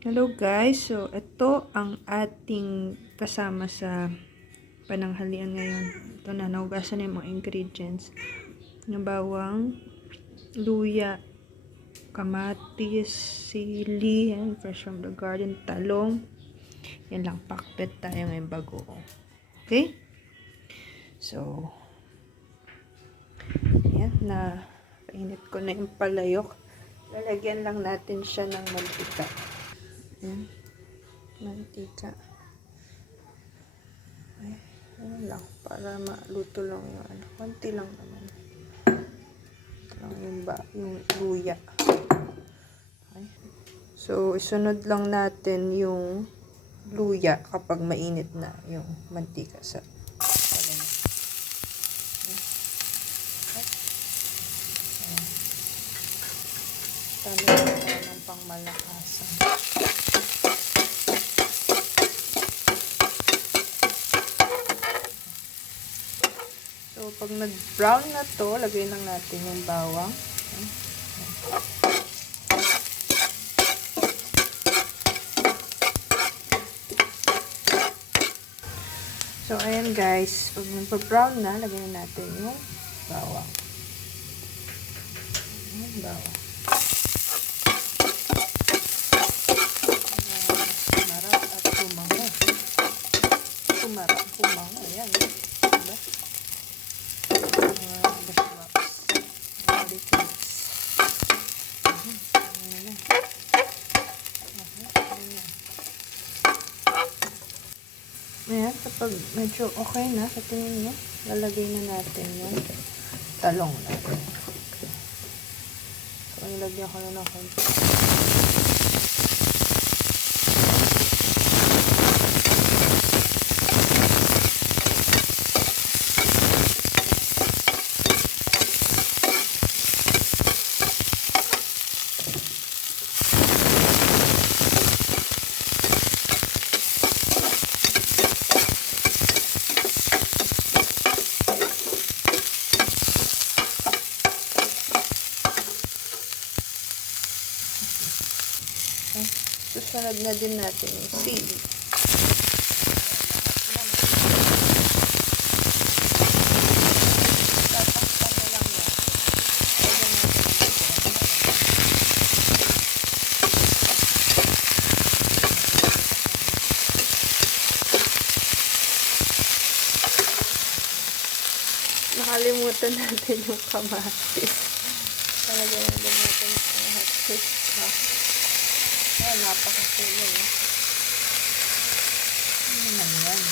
Hello guys, so ito ang ating kasama sa pananghalian ngayon. Ito na, naugasan na yung mga ingredients. Yung bawang, luya, kamatis, sili, and fresh from the garden, talong. Yan lang, pakbet tayo ngayon bago. Okay? So, yan na. Painit ko na yung palayok. Lalagyan lang natin siya ng mantika. Yan. Mantika. Ay, ano lang. Para maluto lang yung ano. Konti lang naman. Lang yung luya. Okay. So, isunod lang natin yung luya kapag mainit na yung mantika sa palayok. Tama na ng pangmalakasan. So, pag nag-brown na to, lagay lang natin yung bawang. So, ayan guys. Pag nag-brown na, lagay natin yung bawang. Yung bawang. Sumarap at humango. Sumarap, humango. Ayan. Diba? Ayan, kapag medyo okay na sa tingin nyo, lalagay na natin yung talong natin. So, nilagyan ko na ng konti. Susunod na din natin yung sili. Tatakpan na lang yan. Nakalimutan natin yung kamatis. Talagyan na din natin yung kamatis. Ayan, napakakulo. Ano naman yan?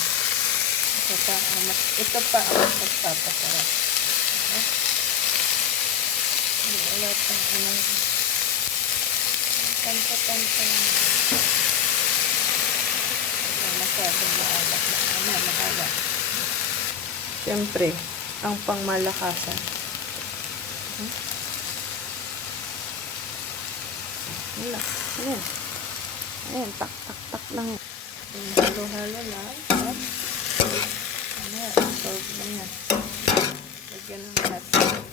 Ito pa ang magpapasarap. Okay? Hindi ulit ang anong tanta-tanta lang. Masyadong maalat na. Mahalat. Siyempre, ang pangmalakasan. Wala. Ayan. Ayan, tak lang yan. Halo-halo lang. Ayan, solve na yan. Lagyan lang natin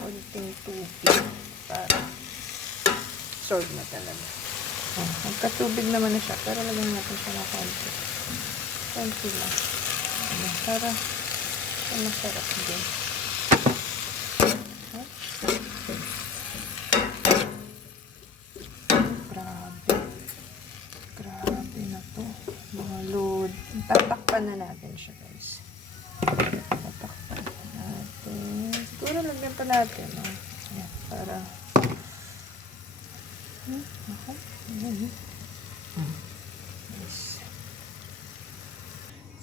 konting tubig para solve na talaga. Magkatubig naman na siya, pero lagyan natin siya na konti. Konti lang. Ayan, para masarap din. Tatakpan na natin siya, guys. Tatakpan na natin. Siguro lagyan pa natin. Ayan, para yes.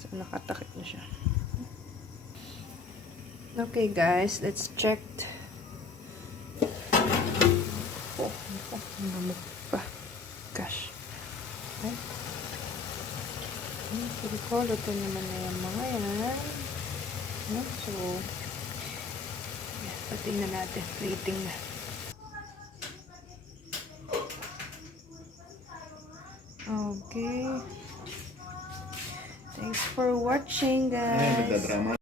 So, nakatakip na siya. Okay, guys. Let's check. Ang gamot pa. Gosh. Okay. Sige ko, luto naman na yung mga yan. So, pati na natin. Plating na. Okay. Thanks for watching, guys.